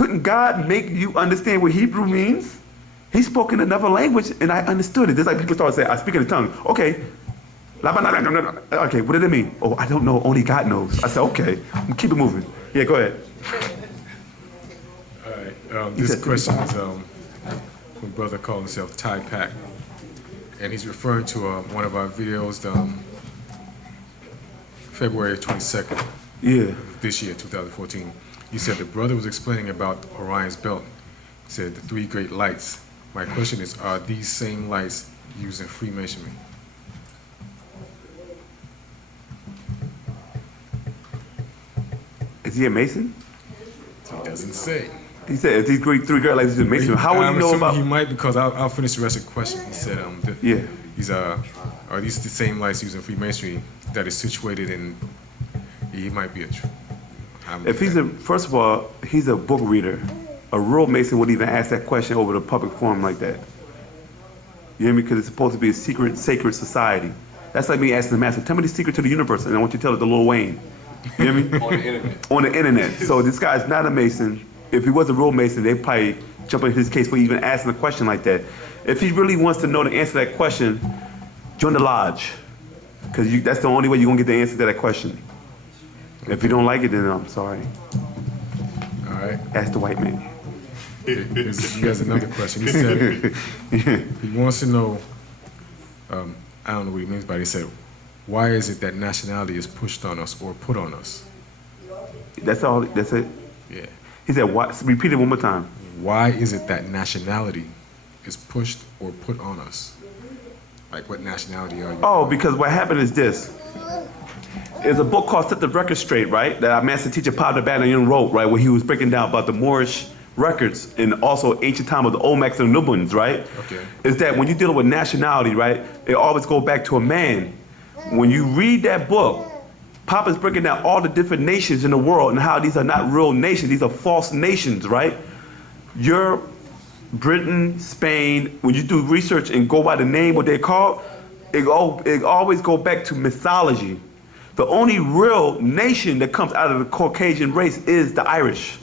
couldn't God make you understand what Hebrew means? He spoke in another language and I understood it. Just like people start saying, I speak in a tongue. Okay. Okay, what did it mean? Oh, I don't know, only God knows. I said, okay, keep it moving. Yeah, go ahead. All right, this question is from a brother calling himself Ty Pack. And he's referring to one of our videos, February 22nd, this year, 2014. He said the brother was explaining about Orion's belt. He said the 3 great lights. My question is, are these same lights used in Freemasonry? Is he a Mason? He doesn't say. He said, if these 3 great lights are Mason, how would you know about? He might, because I'll finish the rest of the question. He said, are these the same lights used in Freemasonry that is situated in? He might be a. If he's first of all, he's a book reader. A real Mason wouldn't even ask that question over the public forum like that. You hear me? Because it's supposed to be a secret, sacred society. That's like me asking the master, tell me the secret to the universe, and I want you to tell it to Lil Wayne. You hear me? On the internet. On the internet. So this guy's not a Mason. If he was a real Mason, they'd probably jump in his case for even asking a question like that. If he really wants to know the answer to that question, join the lodge. Because that's the only way you're going to get the answer to that question. If you don't like it, then I'm sorry. All right. Ask the white man. He has another question. He said he wants to know, I don't know what he means by it. He said, why is it that nationality is pushed on us or put on us? That's all, that's it? Yeah. He said, what? Repeat it one more time. Why is it that nationality is pushed or put on us? Like, what nationality are you? Oh, because what happened is this. There's a book called Set the Record Straight, right? That our master teacher, Pt.3, wrote, right? Where he was breaking down about the Moorish records and also ancient time of the Olmecs and Nubians, right? Okay. Is that when you're dealing with nationality, right? It always goes back to a man. When you read that book, Papa's breaking down all the different nations in the world and how these are not real nations, these are false nations, right? Europe, Britain, Spain, when you do research and go by the name, what they call, it always go back to mythology. The only real nation that comes out of the Caucasian race is the Irish,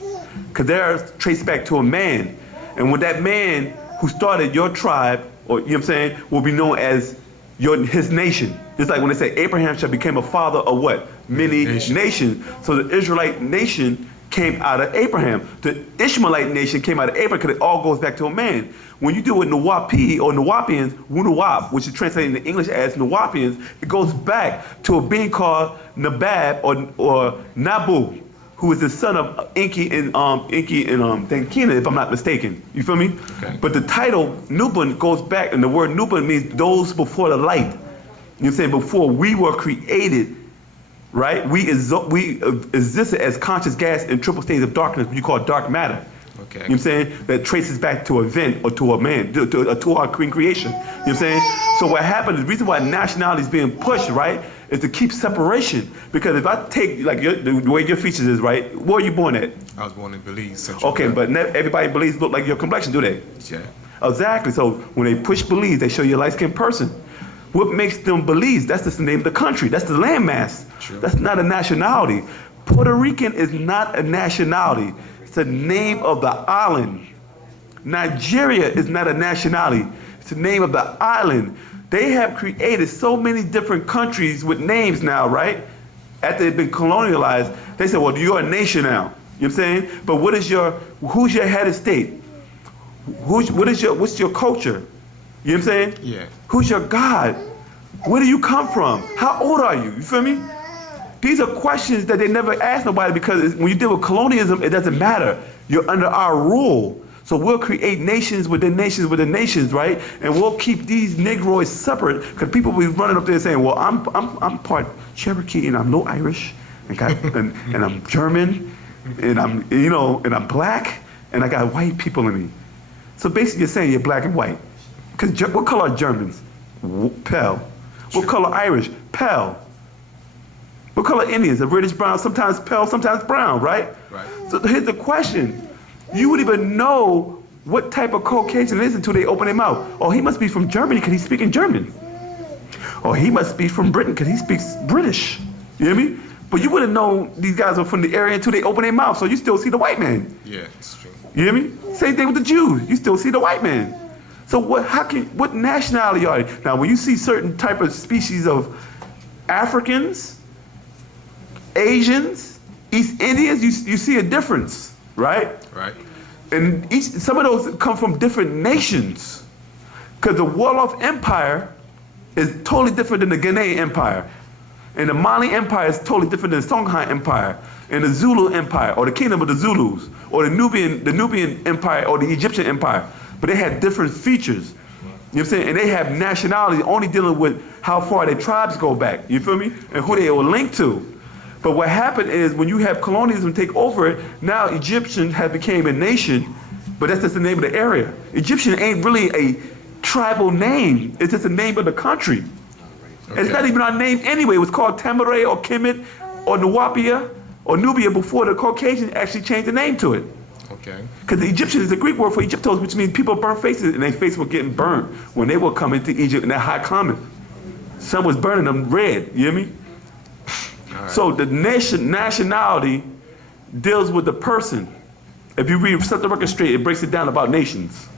because they're traced back to a man. And when that man who started your tribe, or you know what I'm saying, will be known as his nation. Just like when they say Abraham shall become a father of what? Many nations. So the Israelite nation came out of Abraham. The Ishmaelite nation came out of Abraham because it all goes back to a man. When you deal with Wu-nuwaupu or Wu-nuwaupians, Wu-nuwaup, which is translated into English as Wu-nuwaupians, it goes back to a being called Nabab or Nabu, who is the son of Enki and Dankina, if I'm not mistaken. You feel me? Okay. But the title Nuban goes back, and the word Nuban means those before the light. You know what I'm saying? Before we were created, right? We existed as conscious gas in triple states of darkness, what you call dark matter. Okay. You know what I'm saying? That traces back to a event or to a man, to our creation. You know what I'm saying? So what happened is the reason why nationality is being pushed, right, is to keep separation. Because if I take, like, the way your features is, right, where were you born at? I was born in Belize, Central Okay, but everybody in Belize look like your complexion, do they? Yeah. Exactly. So when they push Belize, they show you a light-skinned person. What makes them Belize? That's just the name of the country. That's the landmass. True. That's not a nationality. Puerto Rican is not a nationality. It's the name of the island. Nigeria is not a nationality. It's the name of the island. They have created so many different countries with names now, right? After they've been colonialized, they said, well, you're a nation now. You know what I'm saying? But who's your head of state? What's your culture? You know what I'm saying? Yeah. Who's your God? Where do you come from? How old are you? You feel me? These are questions that they never ask nobody, because when you deal with colonialism, it doesn't matter. You're under our rule. So we'll create nations within nations, right? And we'll keep these Negroids separate, because people will be running up there saying, well, I'm part Cherokee and I'm no Irish, and I'm German, and I'm black, and I got white people in me. So basically you're saying you're black and white. Because what color are Germans? Pale. What color Irish? Pale. What color Indians? A British brown, sometimes pale, sometimes brown, right? Right. So here's the question. You wouldn't even know what type of Caucasian it is until they open their mouth. Oh, he must be from Germany because he's speaking German. Or he must be from Britain because he speaks British. You hear me? But you wouldn't know these guys were from the area until they open their mouth, so you still see the white man. Yeah, it's true. You hear me? Same thing with the Jews. You still see the white man. So what nationality are they? Now, when you see certain type of species of Africans, Asians, East Indians, you see a difference, right? Right. And some of those come from different nations. Because the Wolof Empire is totally different than the Ghanaian Empire. And the Mali Empire is totally different than the Songhai Empire. And the Zulu Empire, or the Kingdom of the Zulus, or the Nubian Empire, or the Egyptian Empire. But they had different features. You know what I'm saying? And they have nationality only dealing with how far their tribes go back. You feel me? And who they were linked to. But what happened is when you have colonialism take over it, now Egyptian has became a nation, but that's just the name of the area. Egyptian ain't really a tribal name. It's just the name of the country. Okay. It's not even our name anyway. It was called Tamaray or Kemet or Nuwapia or Nubia before the Caucasian actually changed the name to it. Okay. Because the Egyptian is the Greek word for Egyptos, which means people burn faces, and their faces were getting burned when they would come into Egypt in that high climate. Some was burning them red, you hear me? Right. So the nationality deals with the person. If you read Set the Record Straight, it breaks it down about nations.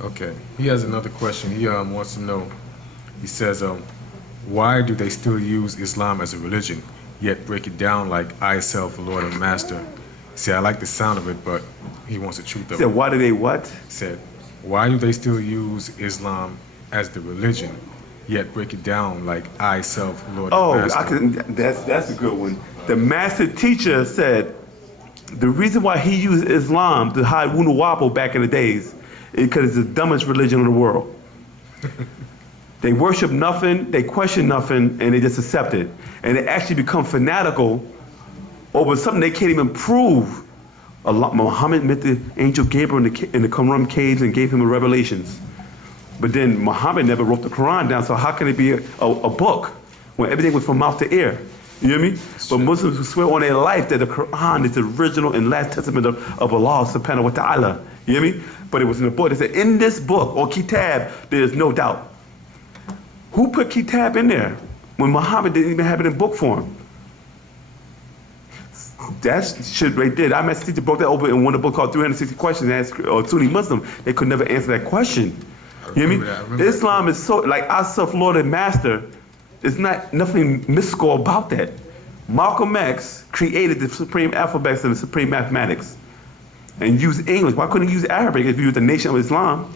Okay. He has another question. He wants to know, he says, why do they still use Islam as a religion, yet break it down like I, self, Lord and Master? See, I like the sound of it, but he wants the truth of it. He said, why do they what? He said, why do they still use Islam as the religion, yet break it down like I, self, Lord and Master? That's a good one. The master teacher said, the reason why he used Islam to hide Wu-nuwaupu back in the days is because it's the dumbest religion in the world. They worship nothing, they question nothing, and they just accept it. And they actually become fanatical over something they can't even prove. Muhammad met the angel Gabriel in the Qumran caves and gave him the revelations. But then Muhammad never wrote the Quran down, so how can it be a book when everything was from mouth to ear? You hear me? But Muslims who swear on their life that the Quran is the original and last testament of Allah subhanahu wa ta'ala. You hear me? But it was in the book. They said, in this book, or kitab, there is no doubt. Who put kitab in there when Muhammad didn't even have it in book form? That shit right there. Our master teacher broke that open in one of the book called 360 Questions and asked Sunni Muslim. They could never answer that question. You hear me? Islam is so, like our self-Lord and Master, there's nothing mystical about that. Malcolm X created the supreme alphabets and the supreme mathematics and used English. Why couldn't he use Arabic if he was the nation of Islam?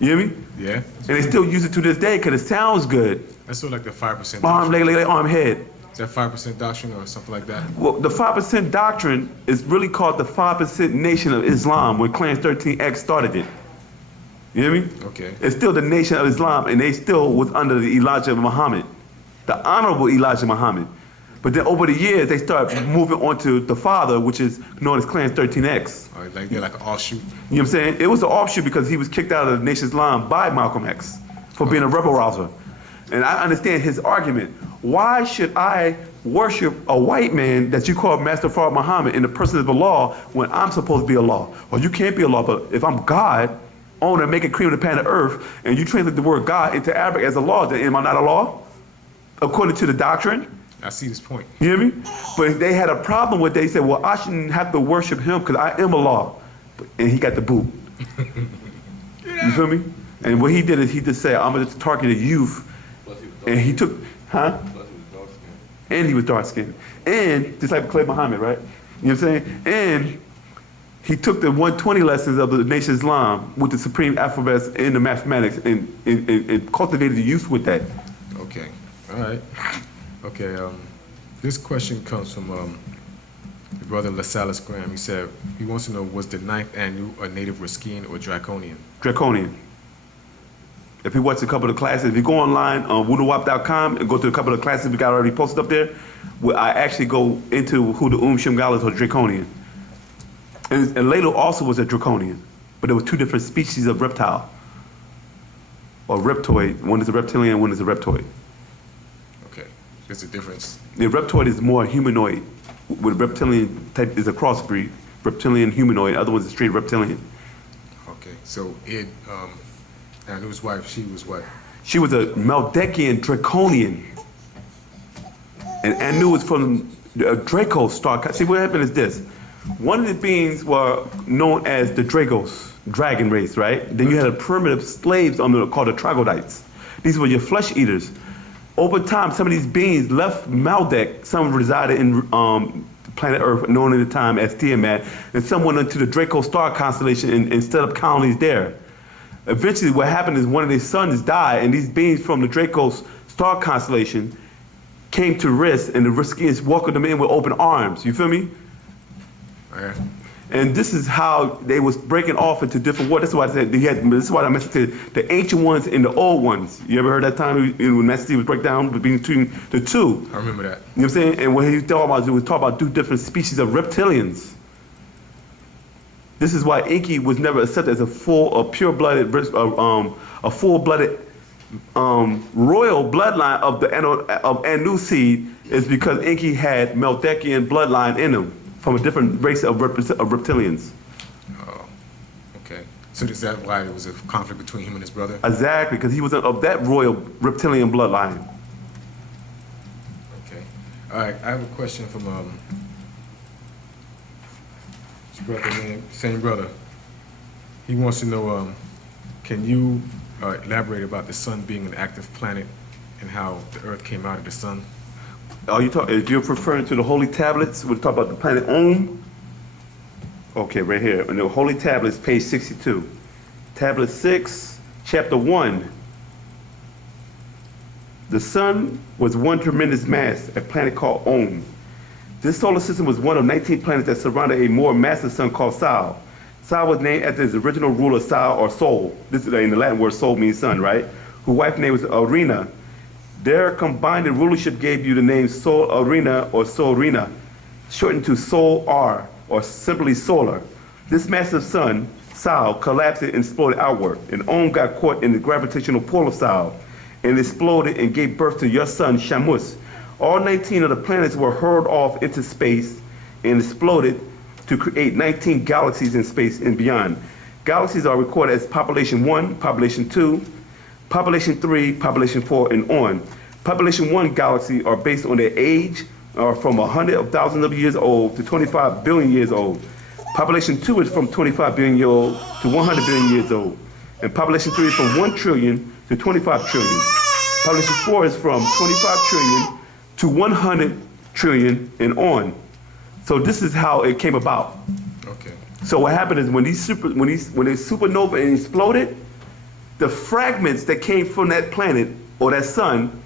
You hear me? Yeah. And they still use it to this day because it sounds good. That's sort of like the 5% Arm, doctrine. leg, arm, head. Is that 5% doctrine or something like that? Well, the 5% doctrine is really called the 5% Nation of Islam when Plan-13X started it. You hear me? Okay. It's still the Nation of Islam, and they still was under the Elijah Muhammad, the Honorable Elijah Muhammad. But then over the years, they start moving on to the father, which is known as Plan-13X. Like they're like an offshoot. You know what I'm saying? It was an offshoot because he was kicked out of the Nation of Islam by Malcolm X for being a rebel rouser. And I understand his argument. Why should I worship a white man that you call Master Farad Muhammad in the person of Allah when I'm supposed to be Allah? Or you can't be Allah, but if I'm God, owner, making cream of the planet Earth, and you translate the word God into Arabic as Allah, then am I not Allah? According to the doctrine? I see this point. You hear me? But they had a problem with it. They said, well, I shouldn't have to worship him because I am Allah. And he got the boot. You feel me? And what he did is he just said, I'm going to target the youth. And he took, huh? And he was dark skinned. And just like Clay Muhammad, right? You know what I'm saying? And he took the 120 lessons of the Nation of Islam with the supreme alphabets and the mathematics and cultivated the youth with that. Okay. All right. Okay. This question comes from the brother LaSalle Graham. He said he wants to know, was the 9th annual a native Riskin or Draconian? Draconian. If you watch a couple of classes, if you go online on Wu-nuwauap.com and go to a couple of classes we got already posted up there, where I actually go into who the Shimgalas or Draconian. And later also was a Draconian, but there were two different species of reptile or reptoid. One is a reptilian, one is a reptoid. Okay, there's a difference. The reptoid is more humanoid, with reptilian type is a crossbreed. Reptilian humanoid, other one's a straight reptilian. Okay, so and his wife, she was what? She was a Meldekian Draconian. And Anu is from Draco star. See, what happened is this. One of the beings were known as the Dracos, dragon race, right? Then you had a pyramid of slaves called the troglodytes. These were your flesh eaters. Over time, some of these beings left Maldek. Some resided in planet Earth, known at the time as Tiamat, and some went into the Draco star constellation and set up colonies there. Eventually, what happened is one of their sons died, and these beings from the Draco star constellation came to rest, and the Riskians welcomed them in with open arms. You feel me? Yeah. And this is how they was breaking off into different worlds. That's why I said this is why I mentioned the ancient ones and the old ones. You ever heard that time when Master T was break down between the two? I remember that. You know what I'm saying? And what he was talking about two different species of reptilians. This is why Inky was never accepted as a pure-blooded, a full-blooded royal bloodline of Anu seed, is because Inky had Meldekian bloodline in him from a different race of reptilians. Oh, okay. So is that why there was a conflict between him and his brother? Exactly, because he was of that royal reptilian bloodline. Okay. All right. I have a question from his brother, man, same brother. He wants to know, can you elaborate about the sun being an active planet and how the Earth came out of the sun? If you're referring to the holy tablets, we'll talk about the planet Om. Okay, right here. In the holy tablets, page 62. Tablet 6, chapter 1. The sun was one tremendous mass, a planet called Om. This solar system was one of 19 planets that surrounded a more massive sun called Sol. Sol was named after his original ruler, Sol, or Sol. This is in the Latin word Sol means sun, right? Whose wife's name was Arena. Their combined rulership gave you the name Sol Arena or Solrina, shortened to Sol R, or simply solar. This massive sun, Sol, collapsed and exploded outward, and Om got caught in the gravitational pull of Sol, and exploded and gave birth to your son, Shamus. All 19 of the planets were hurled off into space and exploded to create 19 galaxies in space and beyond. Galaxies are recorded as population 1, population 2, population 3, population 4, and on. Population 1 galaxy are based on their age, are from 100,000 of years old to 25 billion years old. Population 2 is from 25 billion years old to 100 billion years old. And population 3 is from 1 trillion to 25 trillion. Population 4 is from 25 trillion to 100 trillion and on. So this is how it came about. Okay. So what happened is when the supernova exploded, the fragments that came from that planet or that sun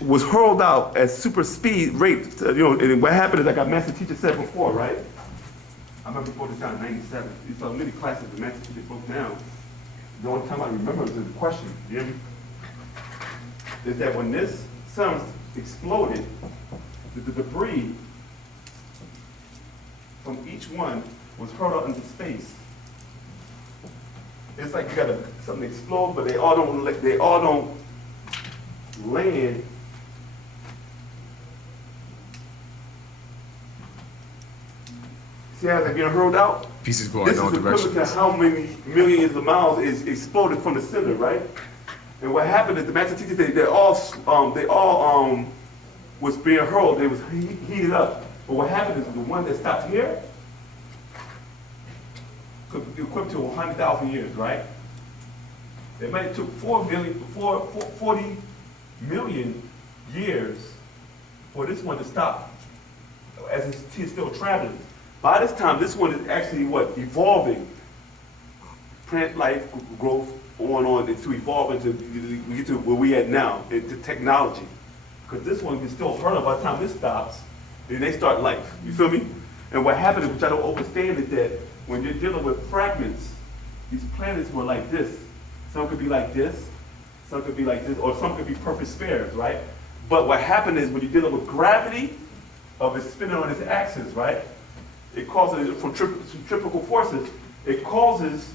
was hurled out at super speed rate. And what happened is, like our master teacher said before, right? I remember before this down in 97. You saw many classes the master teacher broke down. The only time I remember is the question, you hear me? Is that when this sun exploded, the debris from each one was hurled out into space. It's like you got something explode, but they all don't land. See how they're getting hurled out? Pieces go in all This is directions. equivalent to how many millions of miles is exploded from the center, right? And what happened is the master teacher said they all was being hurled. They was heated up. But what happened is the one that stopped here could be equipped to 100,000 years, right? It might have took 40 million years for this one to stop as it's still traveling. By this time, this one is actually evolving. Plant life growth on to evolve into, we get to where we at now, into technology. Because this one can still hurl by the time this stops, then they start life. You feel me? And what happened, which I don't understand, is that when you're dealing with fragments, these planets were like this. Some could be like this, some could be like this, or some could be perfect spheres, right? But what happened is when you're dealing with gravity of it spinning on its axis, right? It causes, from centrifugal forces, it causes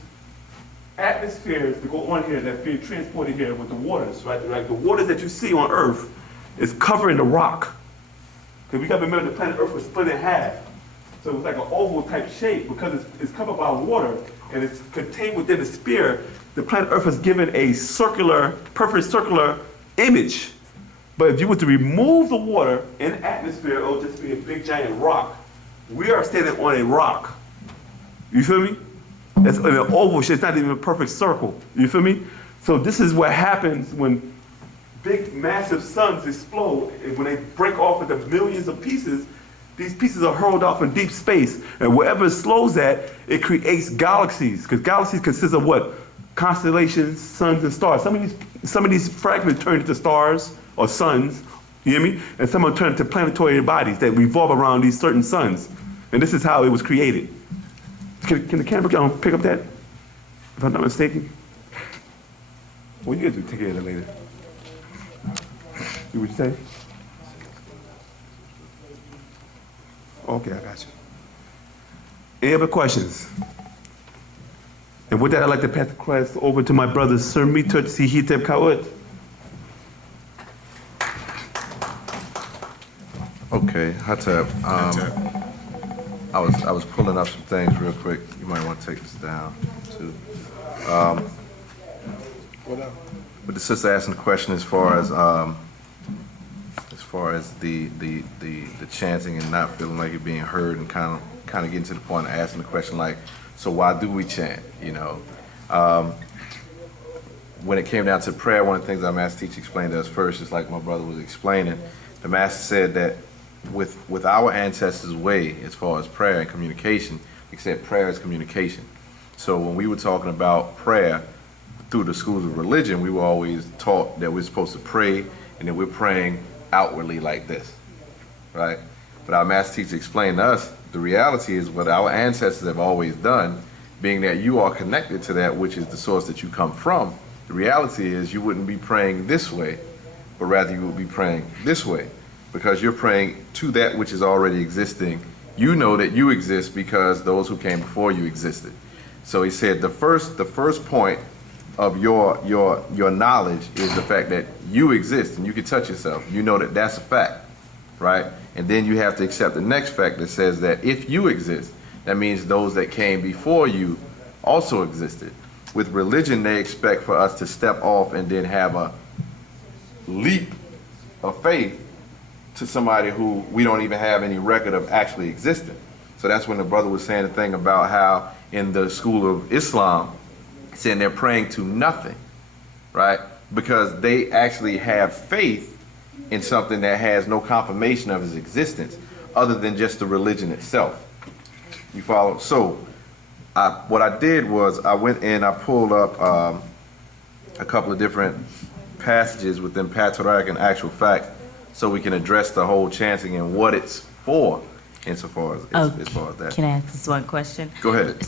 atmospheres to go on here that's being transported here with the waters, right? Like the waters that you see on Earth is covering the rock. Because we got to remember the planet Earth was split in half. So it was like an oval type shape because it's covered by water and it's contained within the sphere. The planet Earth is given a circular, perfect circular image But if you were to remove the water in the atmosphere, it would just be a big giant rock. We are standing on a rock. You feel me? It's in an oval shape. It's not even a perfect circle. You feel me? So this is what happens when big, massive suns explode. And when they break off into millions of pieces, these pieces are hurled off in deep space. And wherever it slows at, it creates galaxies. Because galaxies consist of what? Constellations, suns, and stars. Some of these fragments turn into stars or suns. You hear me? And some of them turn into planetary bodies that revolve around these certain suns. And this is how it was created. Can the camera pick up that? If I'm not mistaken? Well, you guys will take care of that later. See what you say? Okay, I got you. Any other questions? And with that, I'd like to pass the class over to my brother, Sir Mitut Sihiteb Kawut. Okay, Hattab. I was pulling up some things real quick. You might want to take this down too. But the sister asking the question as far as the chanting and not feeling like you're being heard, and kind of getting to the point of asking the question like, so why do we chant? You know, when it came down to prayer, one of the things our master teacher explained to us first, just like my brother was explaining, the master said that with our ancestors' way, as far as prayer and communication, we said prayer is communication. So when we were talking about prayer through the schools of religion, we were always taught that we're supposed to pray and that we're praying outwardly like this, right? But our master teacher explained to us, the reality is what our ancestors have always done, being that you are connected to that which is the source that you come from. The reality is you wouldn't be praying this way, but rather you would be praying this way, because you're praying to that which is already existing. You know that you exist because those who came before you existed. So he said the first point of your knowledge is the fact that you exist and you can touch yourself. You know that that's a fact, right? And then you have to accept the next fact that says that if you exist, that means those that came before you also existed. With religion, they expect for us to step off and then have a leap of faith to somebody who we don't even have any record of actually existing. So that's when the brother was saying the thing about how in the school of Islam, saying they're praying to nothing, right? Because they actually have faith in something that has no confirmation of its existence other than just the religion itself. You follow? So what I did was I went and I pulled up a couple of different passages within Pt.3 and actual fact, so we can address the whole chanting and what it's for, insofar as far as that. Can I ask this one question? Go ahead.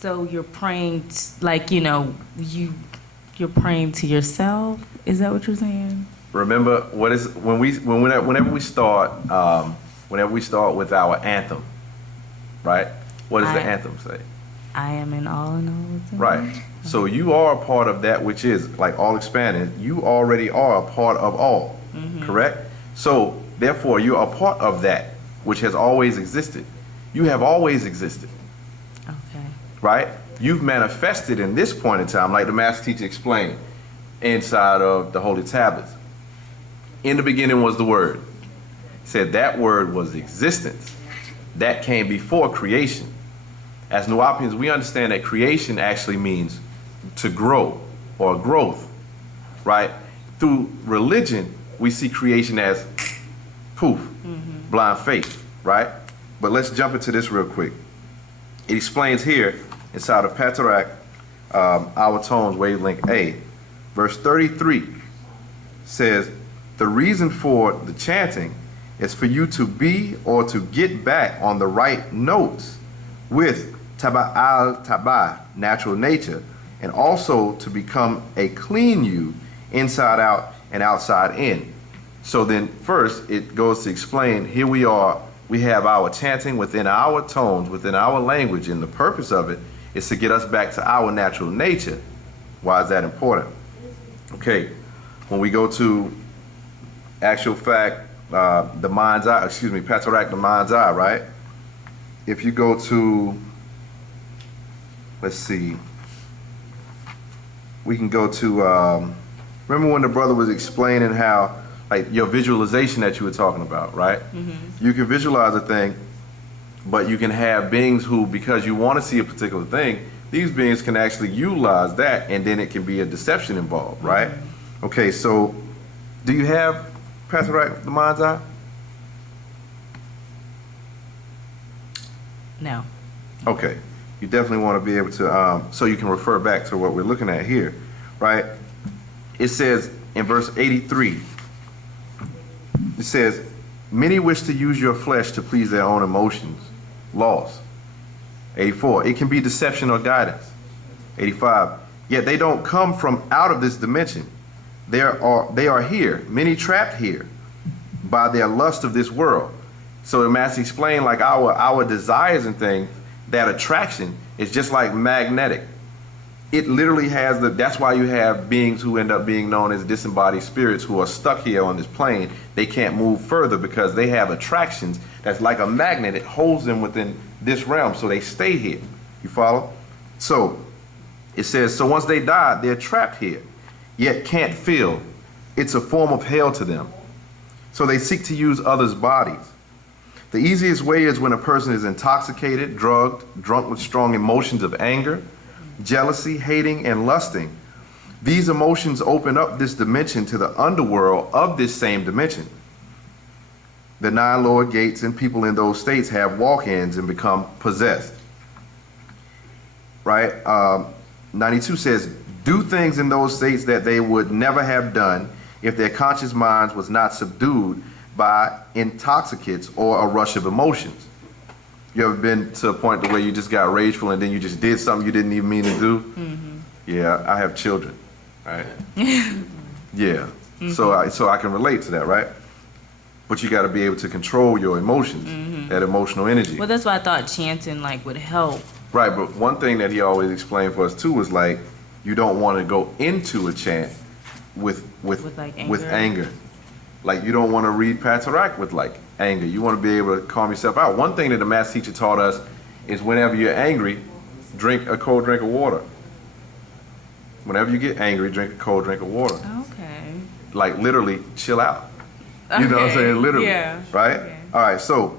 So you're praying, like, you know, you're praying to yourself? Is that what you're saying? Remember, whenever we start with our anthem, right? What does the anthem say? I am in all and all is in Right. me. So you are a part of that which is, like all expanded, you already are a part of all, correct? So therefore you are a part of that which has always existed. You have always existed, Okay. right? You've manifested in this point in time, like the master teacher explained, inside of the holy tablets. In the beginning was the word. Said that word was existence. That came before creation. As Nuwaupians, we understand that creation actually means to grow or growth, right? Through religion, we see creation as poof, blind faith, right? But let's jump into this real quick. It explains here inside of Pt.3, our tones, wavelength A, verse 33 says, the reason for the chanting is for you to be or to get back on the right notes with Taba al-Taba, natural nature, and also to become a clean you, inside out and outside in. So then first it goes to explain, here we are, we have our chanting within our tones, within our language, and the purpose of it is to get us back to our natural nature. Why is that important? Okay, when we go to actual fact, the mind's eye, Pt.3, the mind's eye, right? If you go to, let's see, we can go to remember when the brother was explaining how, like, your visualization that you were talking about, right? You can visualize a thing, but you can have beings who, because you want to see a particular thing, these beings can actually utilize that, and then it can be a deception involved, right? Okay, so do you have Pastor Right, the mind's eye? No. Okay, you definitely want to be able to, so you can refer back to what we're looking at here, right? It says in verse 83, it says, many wish to use your flesh to please their own emotions. Loss. 84, it can be deception or guidance. 85, yet they don't come from out of this dimension. They are here, many trapped here by their lust of this world. So the master explained, like, our desires and things, that attraction is just like magnetic. It literally has that's why you have beings who end up being known as disembodied spirits who are stuck here on this plane. They can't move further because they have attractions that's like a magnet. It holds them within this realm, so they stay here. You follow? So it says, so once they die, they're trapped here, yet can't feel. It's a form of hell to them. So they seek to use others' bodies. The easiest way is when a person is intoxicated, drugged, drunk with strong emotions of anger, jealousy, hating, and lusting. These emotions open up this dimension to the underworld of this same dimension. The 9 lower gates and people in those states have walk-ins and become possessed. Right? 92 says, do things in those states that they would never have done if their conscious minds was not subdued by intoxicants or a rush of emotions. You ever been to a point where you just got rageful and then you just did something you didn't even mean to do? Yeah, I have children, right? Yeah, so I can relate to that, right? But you got to be able to control your emotions, that emotional energy. Well, that's why I thought chanting like would help. Right, but one thing that he always explained for us too was, like, you don't want to go into a chant with like anger. Like, you don't want to read Pt.3 with, like, anger. You want to be able to calm yourself out. One thing that the master teacher taught us is whenever you're angry, drink a cold drink of water. Whenever you get angry, drink a cold drink of water. Okay. Like, literally, chill out. You know what I'm saying? Literally. Yeah. Right? Okay. All right, so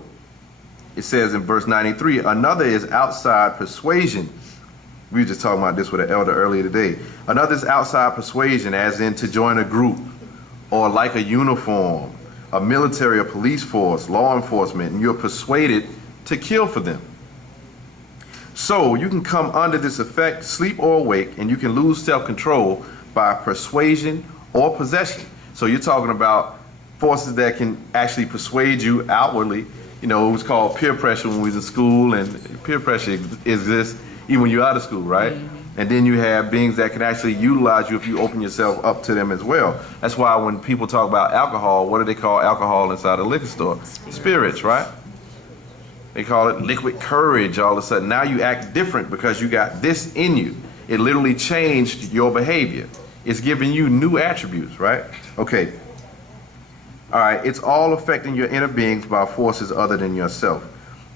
it says in verse 93, another is outside persuasion. We were just talking about this with an elder earlier today. Another is outside persuasion, as in to join a group, or like a uniform, a military or police force, law enforcement, and you're persuaded to kill for them. So you can come under this effect, sleep or awake, and you can lose self-control by persuasion or possession. So you're talking about forces that can actually persuade you outwardly. You know, it was called peer pressure when we was in school, and peer pressure exists even when you're out of school, right? And then you have beings that can actually utilize you if you open yourself up to them as well. That's why when people talk about alcohol, what do they call alcohol inside a liquor store? Spirits, right? They call it liquid courage all of a sudden. Now you act different because you got this in you. It literally changed your behavior. It's giving you new attributes, right? Okay. All right, it's all affecting your inner beings by forces other than yourself.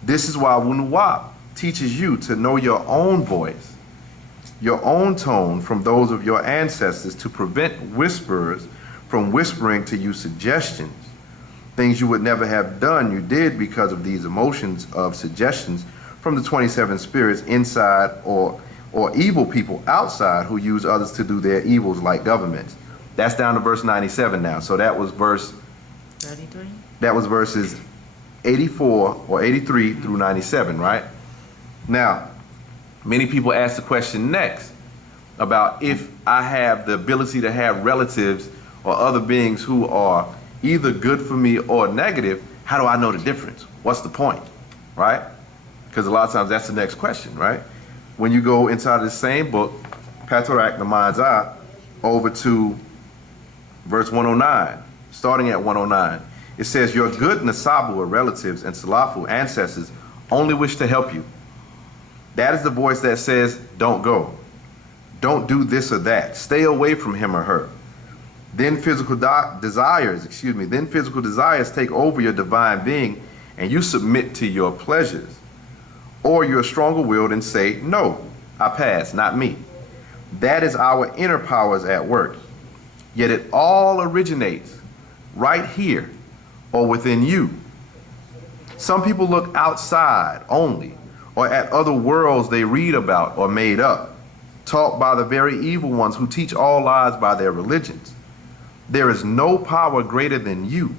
This is why Wu-nuwaupu teaches you to know your own voice, your own tone from those of your ancestors, to prevent whisperers from whispering to you suggestions. Things you would never have done, you did because of these emotions of suggestions from the 27 spirits inside or evil people outside who use others to do their evils like governments. That's down to verse 97 now. So that was verse 33? That was verses 84 or 83 through 97, right? Now, many people ask the question next about if I have the ability to have relatives or other beings who are either good for me or negative, how do I know the difference? What's the point, right? Because a lot of times that's the next question, right? When you go inside of the same book, Pt.3, the mind's eye, over to verse 109, starting at 109, it says, your good Nasabu or relatives and Salafu ancestors only wish to help you. That is the voice that says, don't go. Don't do this or that. Stay away from him or her. Then physical desires take over your divine being, and you submit to your pleasures. Or you're stronger willed and say, no, I pass, not me. That is our inner powers at work. yet it all originates right here or within you. Some people look outside only, or at other worlds they read about or made up, taught by the very evil ones who teach all lies by their religions. There is no power greater than you,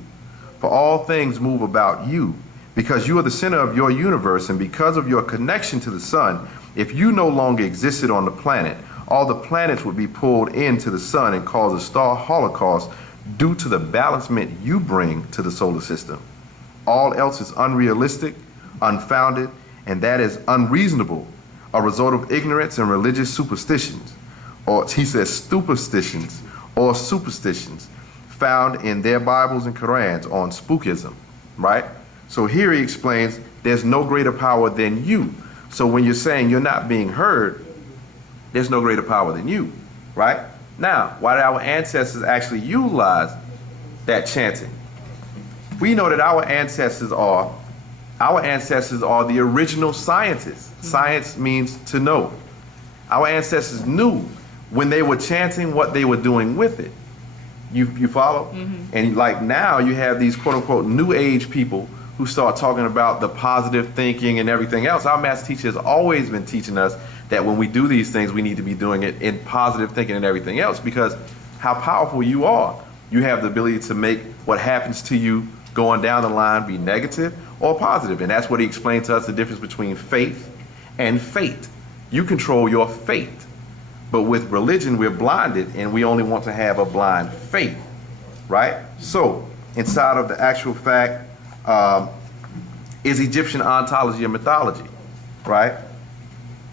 for all things move about you, because you are the center of your universe, and because of your connection to the sun, if you no longer existed on the planet, all the planets would be pulled into the sun and cause a star holocaust due to the balancement you bring to the solar system. All else is unrealistic, unfounded, and that is unreasonable, a result of ignorance and religious superstitions, or he says superstitions, or superstitions found in their Bibles and Qurans on spookism, right? So here he explains there's no greater power than you. So when you're saying you're not being heard, there's no greater power than you, right? Now, why did our ancestors actually utilize that chanting? We know that our ancestors are the original scientists. Science means to know. Our ancestors knew when they were chanting what they were doing with it. You follow? And like now you have these quote unquote new age people who start talking about the positive thinking and everything else. Our master teacher has always been teaching us that when we do these things, we need to be doing it in positive thinking and everything else, because how powerful you are. You have the ability to make what happens to you going down the line be negative or positive. And that's what he explained to us, the difference between faith and fate. You control your fate. But with religion, we're blinded and we only want to have a blind faith, right? So inside of the actual fact is Egyptian ontology and mythology, right?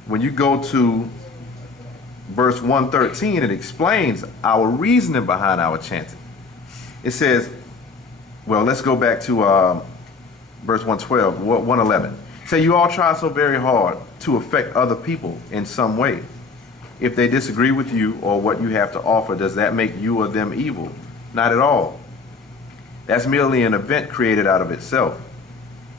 When you go to verse 113, it explains our reasoning behind our chanting. It says, well, let's go back to verse 112, 111. Say, you all try so very hard to affect other people in some way. If they disagree with you or what you have to offer, does that make you or them evil? Not at all. That's merely an event created out of itself.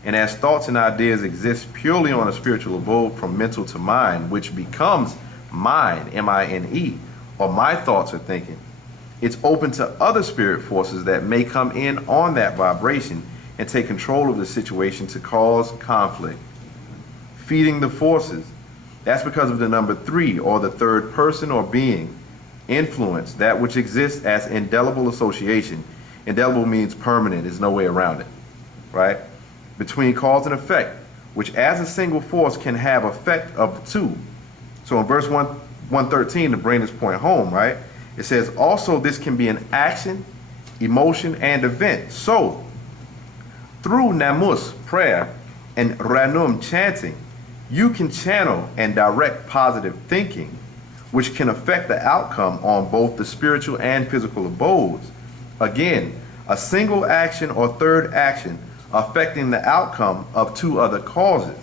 And as thoughts and ideas exist purely on a spiritual abode from mental to mind, which becomes mine, M-I-N-E, or my thoughts or thinking, it's open to other spirit forces that may come in on that vibration and take control of the situation to cause conflict. Feeding the forces, that's because of the number 3, or the third person or being. Influence, that which exists as indelible association. Indelible means permanent, there's no way around it, right? Between cause and effect, which as a single force can have effect of the two. So in verse 113, to bring this point home, right? It says, also this can be an action, emotion, and event. So, through namus, prayer, and ranum, chanting, you can channel and direct positive thinking, which can affect the outcome on both the spiritual and physical abodes. Again, a single action or third action affecting the outcome of 2 other causes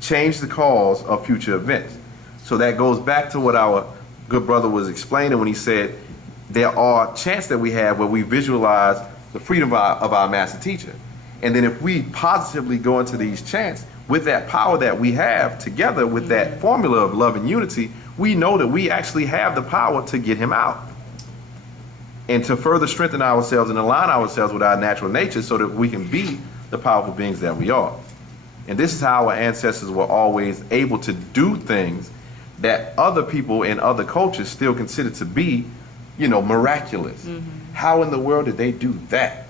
change the cause of future events. So that goes back to what our good brother was explaining when he said there are chants that we have where we visualize the freedom of our master teacher. And then if we positively go into these chants with that power that we have together with that formula of love and unity, we know that we actually have the power to get him out and to further strengthen ourselves and align ourselves with our natural nature so that we can be the powerful beings that we are. And this is how our ancestors were always able to do things that other people in other cultures still consider to be, miraculous. How in the world did they do that?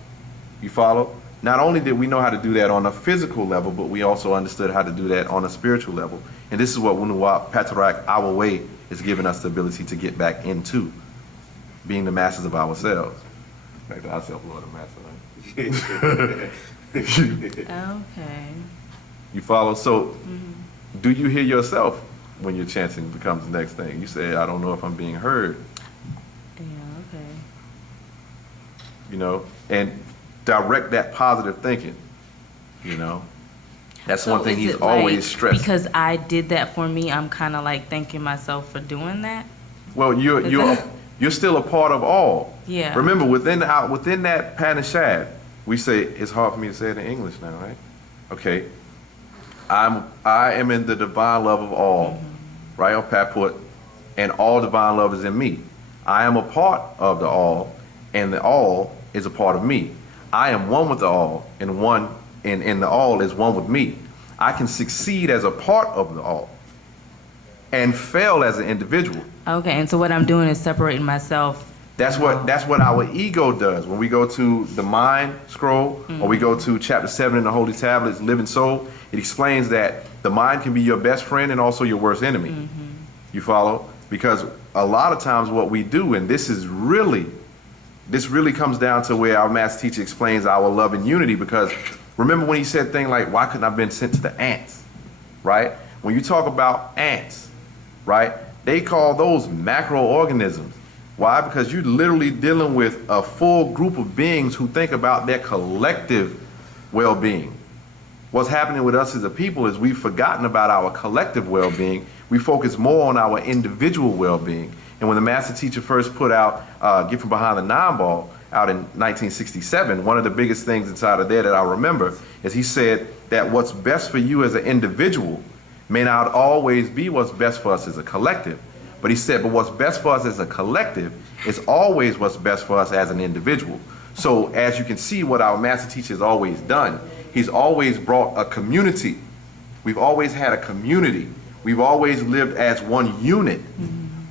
You follow? Not only did we know how to do that on a physical level, but we also understood how to do that on a spiritual level. And this is what Wu-nuwaupu, Pt.3, our way, is giving us the ability to get back into being the masters of ourselves. Back to ourselves, Lord, the master. Okay. You follow? So, do you hear yourself when your chanting becomes the next thing? You say, I don't know if I'm being heard. Yeah, okay. And direct that positive thinking, That's So one thing is he's it always like, stressed. because I did that for me, I'm kind of like thanking myself for doing that? Well, you're still a part of all. Yeah. Remember, within that Panashad, we say, it's hard for me to say it in English now, right? Okay. I am in the divine love of all, right? On Paput, and all divine love is in me. I am a part of the all, and the all is a part of me. I am one with the all, and the all is one with me. I can succeed as a part of the all and fail as an individual. Okay, and so what I'm doing is separating myself. That's what our ego does. When we go to the mind scroll, or we go to chapter 7 in the Holy Tablets, Living Soul, it explains that the mind can be your best friend and also your worst enemy. You follow? Because a lot of times what we do, and this really comes down to where our master teacher explains our love and unity, because remember when he said things like, why couldn't I have been sent to the ants, right? When you talk about ants, right, they call those macroorganisms. Why? Because you're literally dealing with a full group of beings who think about their collective well-being. What's happening with us as a people is we've forgotten about our collective well-being. We focus more on our individual well-being. And when the master teacher first put out Get From Behind the Nine Ball out in 1967, one of the biggest things inside of there that I remember is he said that what's best for you as an individual may not always be what's best for us as a collective. But he said, but what's best for us as a collective is always what's best for us as an individual. So as you can see, what our master teacher has always done, he's always brought a community. We've always had a community. We've always lived as one unit,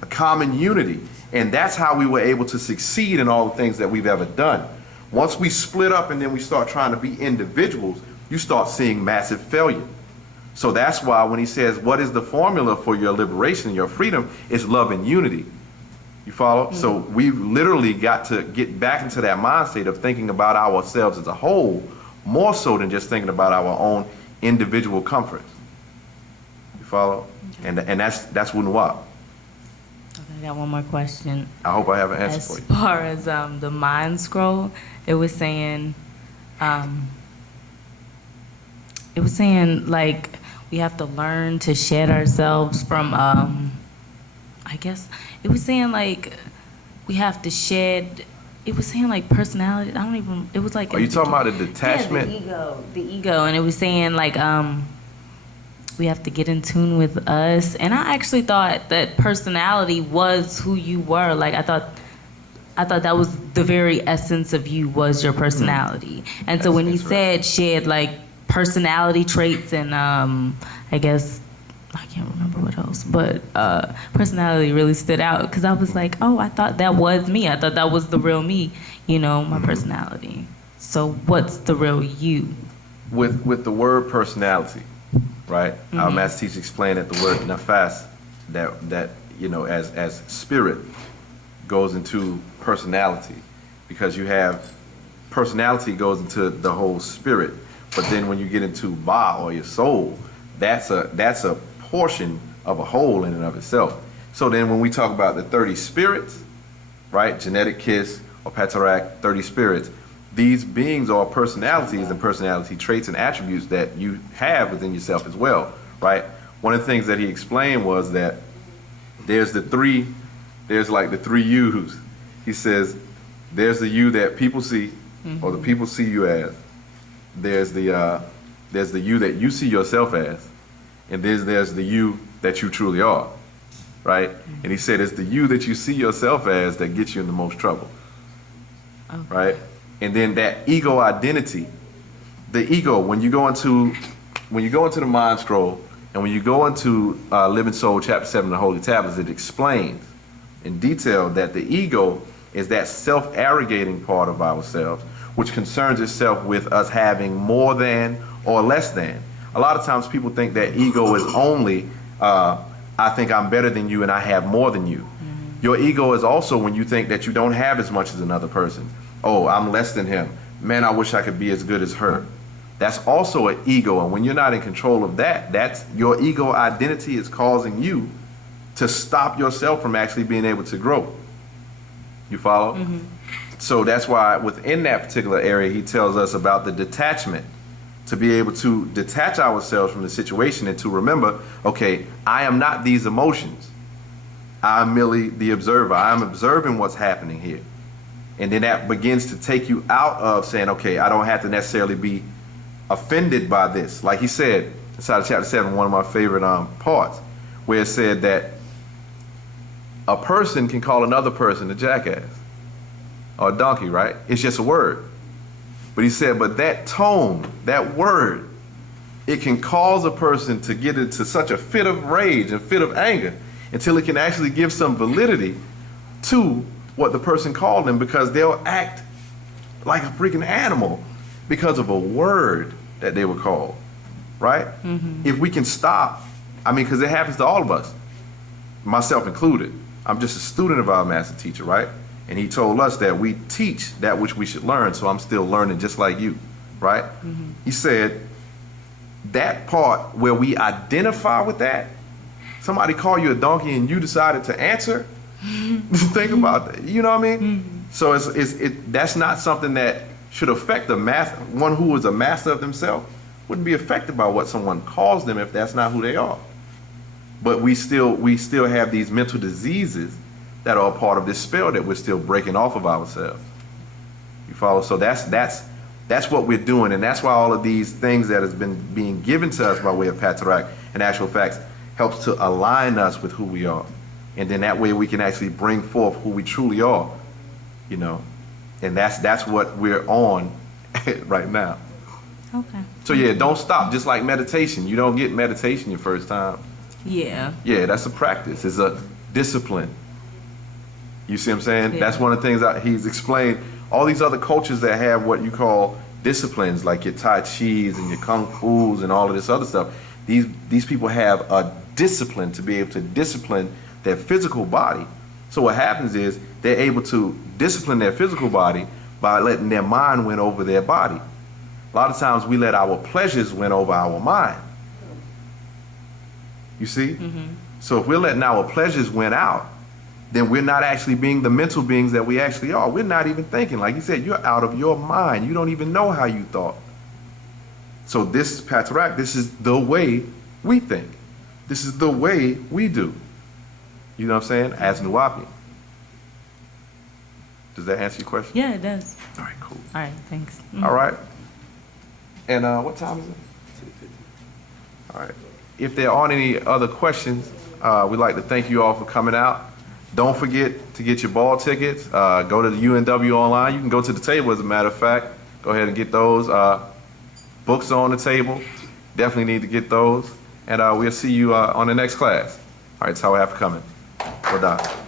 a common unity. And that's how we were able to succeed in all the things that we've ever done. Once we split up and then we start trying to be individuals, you start seeing massive failure. So that's why when he says, what is the formula for your liberation, your freedom, it's love and unity. You follow? So we've literally got to get back into that mind state of thinking about ourselves as a whole, more so than just thinking about our own individual comforts. You follow? And that's Wu-nuwaupu. Okay, I got one more question. I hope I have an answer for you. As far as the mind scroll, it was saying like we have to learn to shed ourselves from I guess it was saying like we have to shed, it was saying like personality, I don't even, it was like, Are you talking about a detachment? Yeah, the ego, and it was saying like we have to get in tune with us. And I actually thought that personality was who you were. Like I thought that was the very essence of you, was your personality. And so when he said shed like personality traits and I guess I can't remember what else, but personality really stood out because I was like, oh, I thought that was me. I thought that was the real me, my personality. So what's the real you? With the word personality, right? Our master teacher explained that the word nafas, that as spirit goes into personality, because you have personality goes into the whole spirit. But then when you get into ba, or your soul, that's a portion of a whole in and of itself. So then when we talk about the 30 spirits, right, genetic kiss or Pt.3, 30 spirits, these beings are personalities and personality traits and attributes that you have within yourself as well, right? One of the things that he explained was that there's like the three yous. He says there's the you that people see, or the people see you as. There's the you that you see yourself as, and there's the you that you truly are, right? And he said it's the you that you see yourself as that gets you in the most trouble, right? And then that ego identity, the ego, when you go into the mind scroll, and when you go into Living Soul chapter 7 of the Holy Tablets, it explains in detail that the ego is that self-arrogating part of ourselves, which concerns itself with us having more than or less than. A lot of times people think that ego is only, I think I'm better than you and I have more than you. Your ego is also when you think that you don't have as much as another person. Oh, I'm less than him. Man, I wish I could be as good as her. That's also an ego, and when you're not in control of that, that's your ego identity is causing you to stop yourself from actually being able to grow. You follow? So that's why within that particular area, he tells us about the detachment, to be able to detach ourselves from the situation and to remember, okay, I am not these emotions. I'm merely the observer. I'm observing what's happening here. And then that begins to take you out of saying, okay, I don't have to necessarily be offended by this. Like he said inside of chapter 7, one of my favorite parts, where it said that a person can call another person a jackass or a donkey, right? It's just a word. But he said, but that tone, that word, it can cause a person to get into such a fit of rage and fit of anger until it can actually give some validity to what the person called them, because they'll act like a freaking animal because of a word that they were called, right? If we can stop, I mean, because it happens to all of us, myself included. I'm just a student of our master teacher, right? And he told us that we teach that which we should learn, so I'm still learning just like you, right? He said, that part where we identify with that, somebody call you a donkey and you decided to answer, think about that, you know what I mean? So that's not something that should affect one who is a master of themselves, wouldn't be affected by what someone calls them if that's not who they are. But we still have these mental diseases that are a part of this spell that we're still breaking off of ourselves. You follow? So that's what we're doing, and that's why all of these things that has been being given to us by way of Pt.3 and actual facts helps to align us with who we are. And then that way we can actually bring forth who we truly are, you know. And that's what we're on right now. Okay. So yeah, don't stop. Just like meditation, you don't get meditation your first time. Yeah. Yeah, that's a practice. It's a discipline. You see what I'm saying? Yeah. That's one of the things that he's explained. All these other cultures that have what you call disciplines, like your Tai Chi's and your Kung Fu's and all of this other stuff, these people have a discipline to be able to discipline their physical body. So what happens is they're able to discipline their physical body by letting their mind win over their body. A lot of times we let our pleasures win over our mind. You see? So if we're letting our pleasures win out, then we're not actually being the mental beings that we actually are. We're not even thinking. Like you said, you're out of your mind. You don't even know how you thought. So this Pt.3, this is the way we think. This is the way we do. You know what I'm saying? As Wu-nuwaupu. Does that answer your question? Yeah, it does. All right, cool. All right, thanks. All right. And what time is it? All right. If there aren't any other questions, we'd like to thank you all for coming out. Don't forget to get your ball tickets. Go to the UNW online. You can go to the table, as a matter of fact. Go ahead and get those. Books are on the table. Definitely need to get those. And we'll see you on the next class. All right, Tawa, for coming. Well done.